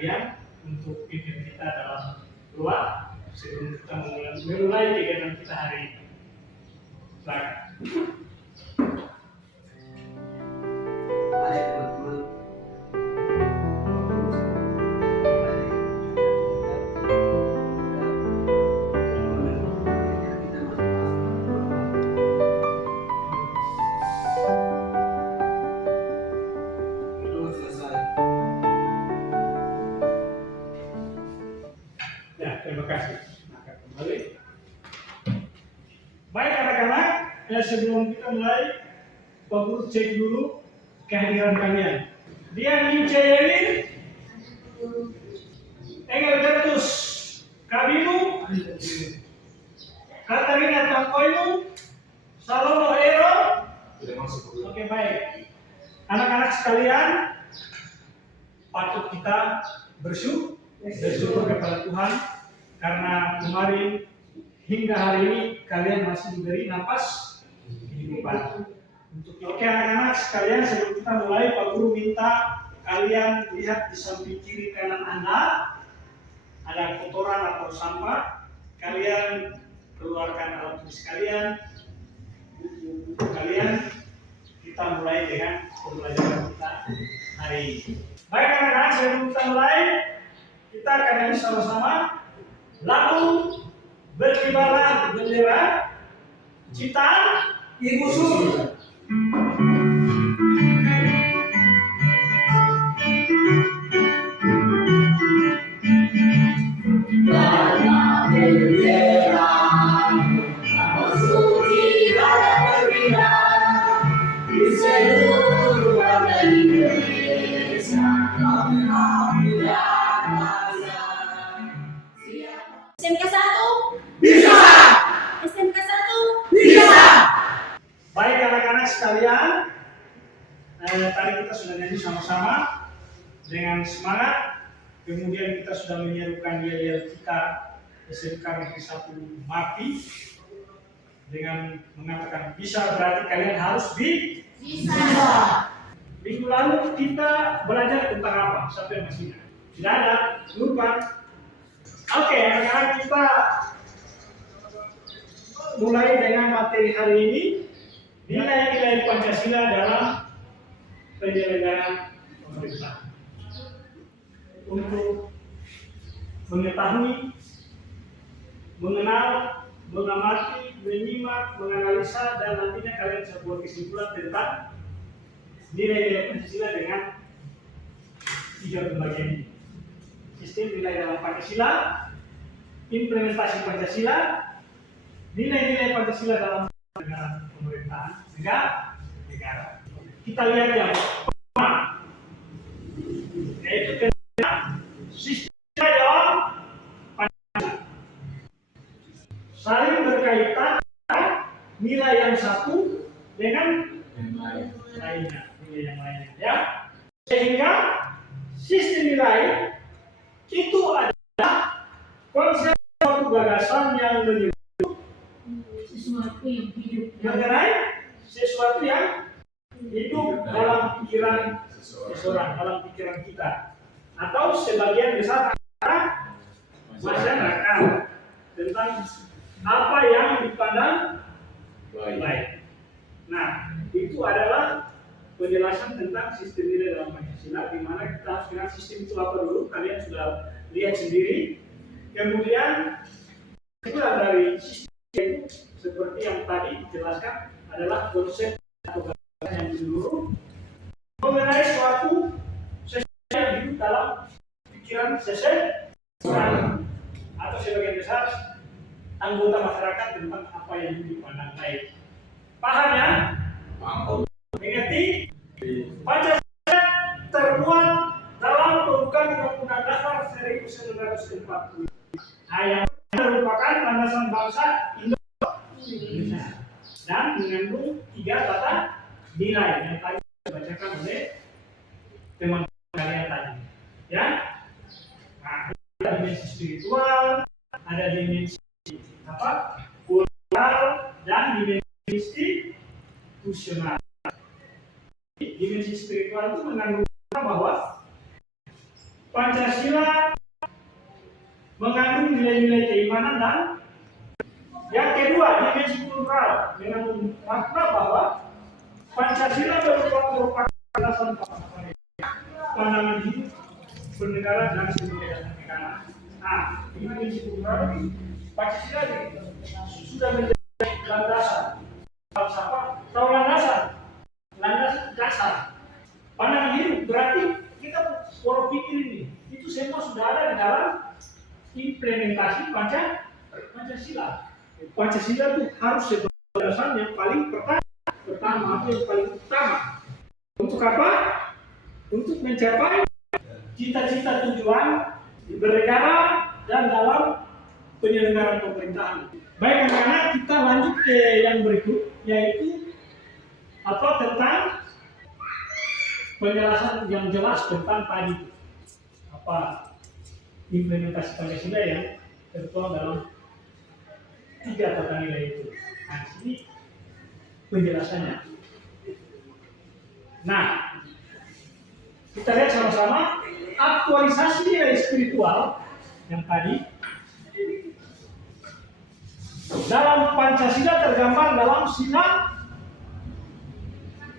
kalian untuk pimpin kita dalam doa sebelum kita memulai kegiatan kita hari ini. Silakan. Baik teman-teman, Ya, terima kasih. Maka kembali. Baik anak-anak, sebelum kita mulai, Pak Guru cek dulu kehadiran kalian. Dian Ceyewin, Engelbertus Kabimu, Katarina Tangkoimu, Salomo Ero. Oke, baik. Anak-anak sekalian, patut kita bersyukur kepada Tuhan karena kemarin hingga hari ini kalian masih diberi napas kehidupan. Oke anak-anak sekalian, sebelum kita mulai, Pak Guru minta kalian lihat di samping kiri kanan Anda ada kotoran atau sampah. Kalian keluarkan alat tulis kalian, buku-buku kalian. Kita mulai dengan pembelajaran kita hari ini. Baik anak-anak, sebelum kita mulai, kita akan nyanyi sama-sama lagu Berkibarlah Bendera ciptaan Ibu Suri. SMK 1 bisa. SMK 1 Bisa. Baik anak-anak sekalian, tadi kita sudah nyanyi sama-sama dengan semangat. Kemudian kita sudah menyerukan yel-yel kita SMK Negeri 1 Mati dengan mengatakan bisa, berarti kalian harus bisa. Minggu lalu kita belajar tentang apa? Siapa yang masih ingat? Tidak ada, lupa. Oke, anak-anak, kita mulai dengan materi hari ini, nilai-nilai Pancasila dalam penyelenggaraan pemerintahan. Untuk mengetahui, mengenal, mengamati, menyimak, menganalisa, dan nantinya kalian bisa buat kesimpulan tentang nilai-nilai Pancasila dengan 3 pembagian ini. Sistem nilai dalam Pancasila, implementasi Pancasila, nilai-nilai Pancasila dalam pemerintahan negara. Kita lihat yang pertama, yaitu sistem dalam Pancasila. Saling berkaitan nilai yang satu dengan lainnya, nilai yang lainnya, ya. Sehingga sistem nilai itu adalah konsep suatu gagasan yang menyebut Sesuatu yang hidup. mengenai sesuatu yang hidup dalam pikiran seseorang, dalam pikiran kita, atau sebagian besar masyarakat tentang apa yang dipandang baik. Nah, itu adalah penjelasan tentang sistem nilai dalam Pancasila, di mana kita harus kenal sistem itu apa dulu. Kalian sudah lihat sendiri. Kemudian kita dari sistem itu seperti yang tadi dijelaskan adalah konsep atau gagasan yang menyeluruh mengenai suatu sesuatu yang hidup dalam pikiran seseorang atau sebagian besar anggota masyarakat tentang apa yang dipandang baik. Paham ya? Mengerti? Pancasila termuat dalam pembukaan Undang-Undang Dasar 1945 yang merupakan landasan bangsa Indonesia dan mengandung 3 tata nilai yang tadi dibacakan oleh teman kalian tadi, ya. Nah, ada dimensi spiritual, ada dimensi kultural, dan dimensi institusional. Dimensi spiritual itu mengandung bahwa Pancasila mengandung nilai-nilai keimanan dan yang kedua dimensi kultural dengan makna bahwa Pancasila merupakan landasan pandangan hidup bernegara dan budaya negara. Nah, ini dimensi kultural Pancasila sudah menjadi landasan falsafah atau landasan dasar pandangan hidup. Berarti kita pola pikir ini itu semua sudah ada di dalam implementasi Pancasila. Pancasila itu harus sebagai landasan yang paling pertama yang paling utama. Untuk apa? Untuk mencapai cita-cita tujuan bernegara dan dalam penyelenggaraan pemerintahan. Baik anak-anak, kita lanjut ke yang berikut, yaitu tentang penjelasan yang jelas tentang tadi implementasi Pancasila yang tertuang dalam 3 tata nilai itu. Nah, sini penjelasannya. Nah, kita lihat sama-sama aktualisasi nilai spiritual yang tadi dalam Pancasila tergambar dalam sila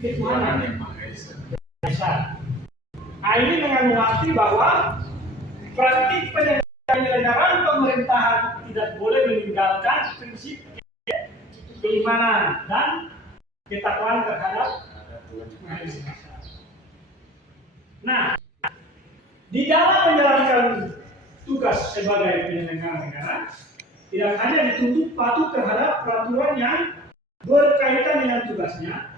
ketuhanan yang Maha Esa. Nah, ini mengandung arti bahwa praktik penyelenggaraan pemerintahan tidak boleh meninggalkan prinsip keimanan dan ketakwaan terhadap Maha Esa. Nah, di dalam menjalankan tugas sebagai penyelenggara negara, tidak hanya dituntut patuh terhadap peraturan yang berkaitan dengan tugasnya,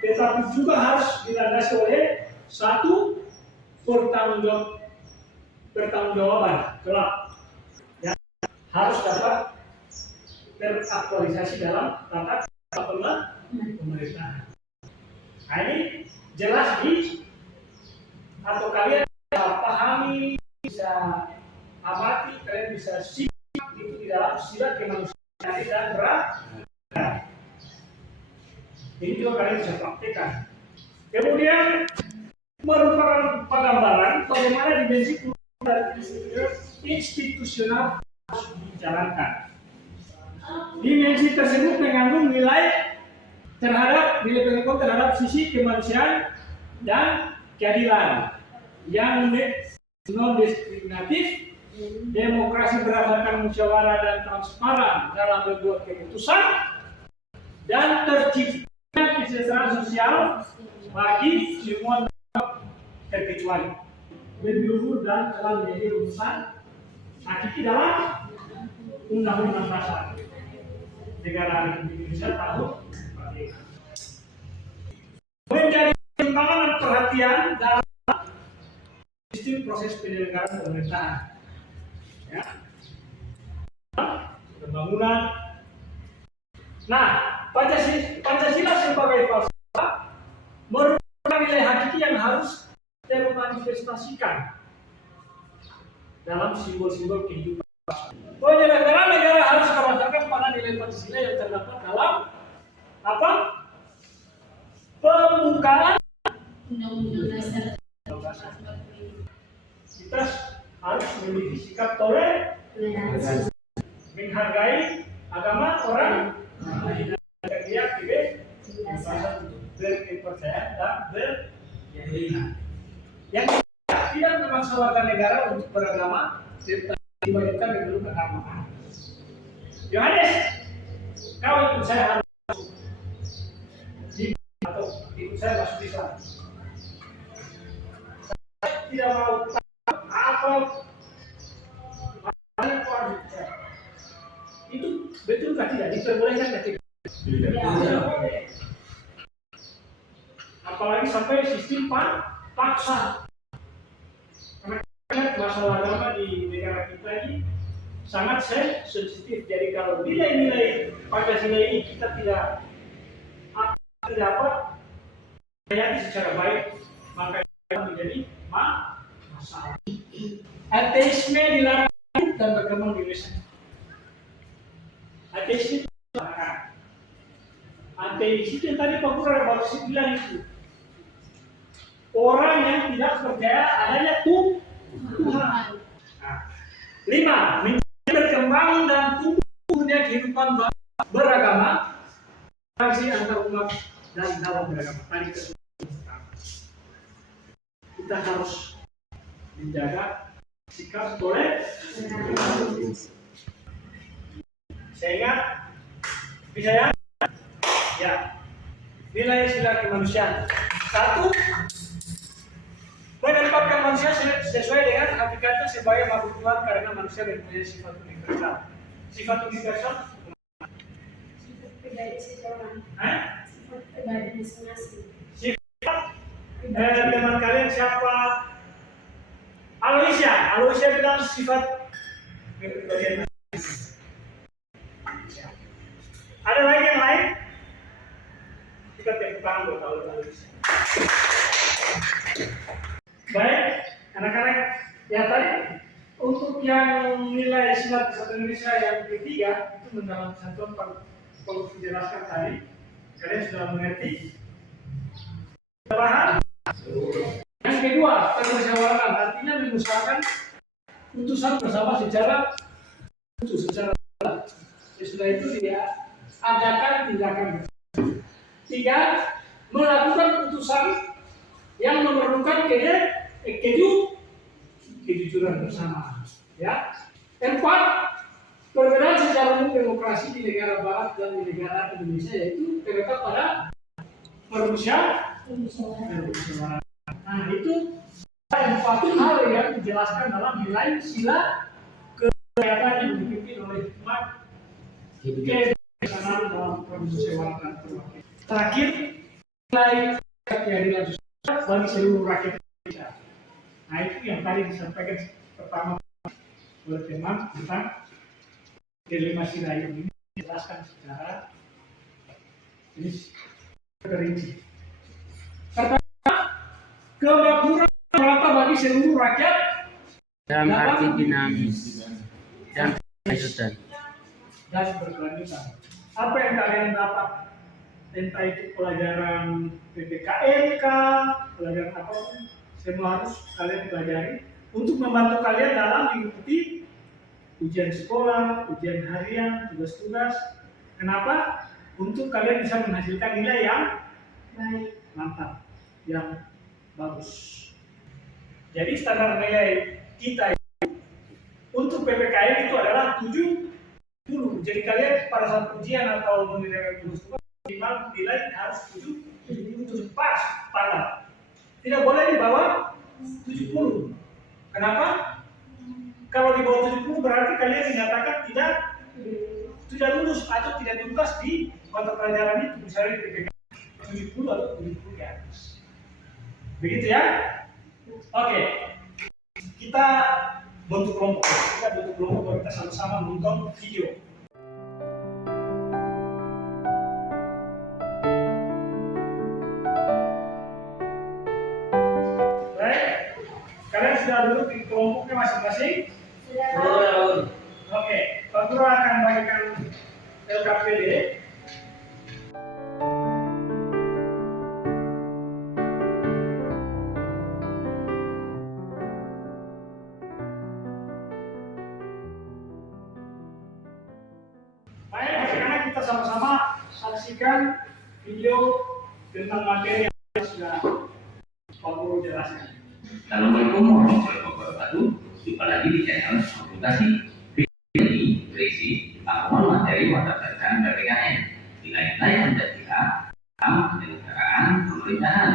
tetapi juga harus dilandasi oleh satu pertanggungjawaban kelak yang harus dapat teraktualisasi dalam tata pemerintahan. Nah, ini jelas atau kalian bisa pahami, bisa amati, kalian bisa simak itu di dalam sila kemanusiaan dan berat. Ini juga kalian bisa praktekkan. Kemudian merupakan penggambaran bagaimana dimensi kultural dan institusional harus dijalankan. Dimensi tersebut mengandung nilai pengetahuan terhadap sisi kemanusiaan dan keadilan yang non-diskriminatif, demokrasi berdasarkan musyawarah dan transparan dalam membuat keputusan, dan terciptanya kesejahteraan sosial bagi semua terkecuali, lebih luhur dan telah menjadi rumusan hakiki dalam Undang-Undang Dasar Negara Republik Indonesia tahun 45. Menjadi pertimbangan dan perhatian dalam sistem proses penyelenggaraan pemerintahan, ya. Pembangunan. Nah, Pancasila sebagai falsafah merupakan nilai hakiki yang harus termanifestasikan dalam simbol-simbol kehidupan. Penyelenggaraan negara harus berdasarkan pada nilai Pancasila yang terdapat dalam pembukaan Undang-Undang Dasar. Kita harus memiliki sikap toleransi, menghargai agama orang lain, dan dia berkepercayaan dan berkeyakinan. Yang tidak memasalahkan negara untuk beragama, dibandingkan dengan keagamaan. Yohanes, kau ikut saya harus atau ikut saya masuk Islam. Saya tidak mau tahu apa itu betulkah tidak diperbolehkan tidak? Tidak. Apalagi sampai sistem paksa. Karena masalah agama di negara kita ini sangat sensitif. Jadi kalau nilai-nilai Pancasila ini kita tidak hayati secara baik, maka itu menjadi masalah. Ateisme dilarang dan berkembang di Indonesia. Ateisme dilarang. Ateis itu yang tadi Pak Guru baru bilang itu. Orang yang tidak percaya adanya Tuhan. Nah, 5. Menjadi berkembang dan tumbuhnya kehidupan beragama, interaksi antar umat dan dalam beragama. Tadi kita harus menjaga sikap boleh. Saya ingat, bisa ya? Ya. Nilai sila kemanusiaan. 1. Menempatkan manusia sesuai dengan hakikatnya sebagai makhluk Tuhan karena manusia mempunyai sifat universal. Sifat universal? Sifat pribadi seseorang. Sifat pribadi masing-masing. Sifat teman kalian siapa? Aloysia bilang sifat kepribadian. Ada lagi yang lain? Kita tepuk tangan buat Aloysia. Baik, anak-anak, ya tadi untuk yang nilai sila bahasa Indonesia yang ketiga itu mendalam satuan kalau dijelaskan tadi, kalian sudah mengerti. Paham? Yang kedua, permusyawaratan artinya mengusahakan putusan bersama secara sesudah itu dia adakan tindakan. 3. Melakukan putusan yang memerlukan kejujuran bersama. Ya. 4. Perbedaan secara umum demokrasi di negara Barat dan di negara Indonesia yaitu terletak pada permusyawaratan. Nah, itu 4 hal yang dijelaskan dalam nilai sila kegiatan yang dipimpin oleh umat kebijaksanaan dalam permusyawaratan terwakil. Terakhir, nilai keadilan sosial bagi seluruh rakyat Indonesia. Nah, itu yang tadi disampaikan pertama oleh teman tentang kelima sila ini dijelaskan secara terperinci. Pertama, kemakmuran merata bagi seluruh rakyat dalam arti dinamis dan berkelanjutan. Apa yang kalian dapat? Entah itu pelajaran PPKN, pelajaran apapun, semua harus kalian pelajari untuk membantu kalian dalam mengikuti ujian sekolah, ujian harian, tugas-tugas. Kenapa? Untuk kalian bisa menghasilkan nilai yang baik, mantap, yang bagus. Jadi standar nilai kita untuk PPKN itu adalah 70. Jadi kalian pada saat ujian atau menilai tugas-tugas minimal nilai harus 70 pas standar. Tidak boleh di bawah 70. Kenapa? Kalau di bawah 70 berarti kalian dinyatakan tidak lulus atau tidak tuntas di mata pelajaran itu, misalnya di PPK 70 atau 70 ke atas. Begitu ya? Oke. Kita bentuk kelompok. Kita sama-sama nonton video. Baik. Kalian sudah duduk di kelompoknya masing-masing? Sudah. Oke, Pak Guru akan bagikan LKPD. Baik, sekarang kita sama-sama saksikan video tentang materi yang sudah Pak Guru jelaskan. Assalamualaikum warahmatullahi wabarakatuh. Jumpa lagi di channel Komputasi. Video ini berisi paparan materi mata pelajaran PPKN, nilai-nilai Pancasila dalam penyelenggaraan pemerintahan.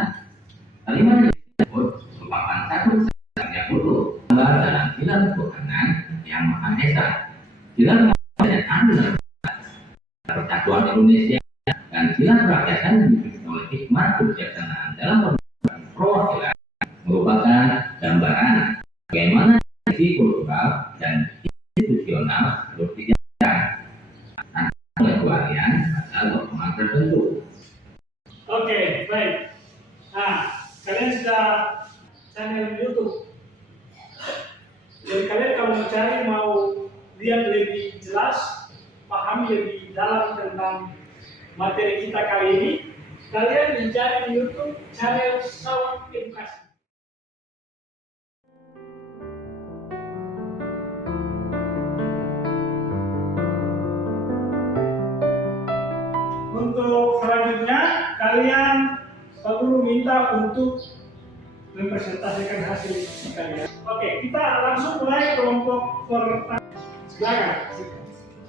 Kalimat yang disebut merupakan satu satunya huruf gambar dalam pilar Tuhanan yang Maha Esa. Pilar kemanusiaan dan persatuan Indonesia dan sila kerakyatan yang dipimpin oleh hikmat kebijaksanaan dalam pemerintahan perwakilan merupakan gambaran bagaimana sisi kultural dan institusional harus dijalankan oleh kalian asal golongan tertentu. Oke, baik. Nah, kalian sudah channel YouTube. Jadi kalian kalau mencari mau lihat lebih jelas, pahami lebih dalam tentang materi kita kali ini, kalian mencari di YouTube channel Sawang Edukasi. kalian Pak Guru minta untuk mempresentasikan hasil kalian. Oke, kita langsung mulai kelompok pertama. Silakan.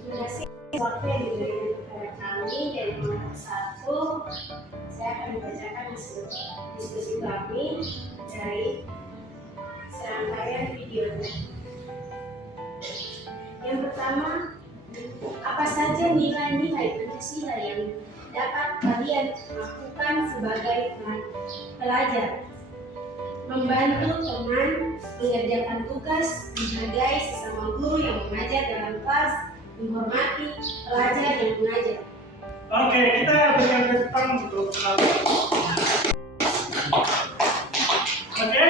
Terima kasih waktu yang diberikan kepada kami dari kelompok 1. Saya akan membacakan hasil diskusi kami dari serangkaian video. Yang pertama, apa saja nilai-nilai Pancasila yang dapat kalian lakukan sebagai pelajar? Membantu teman, mengerjakan tugas, menghargai sesama guru yang mengajar dalam kelas, menghormati pelajar yang mengajar. Oke, kita berikan tepuk tangan untuk kalian. Oke,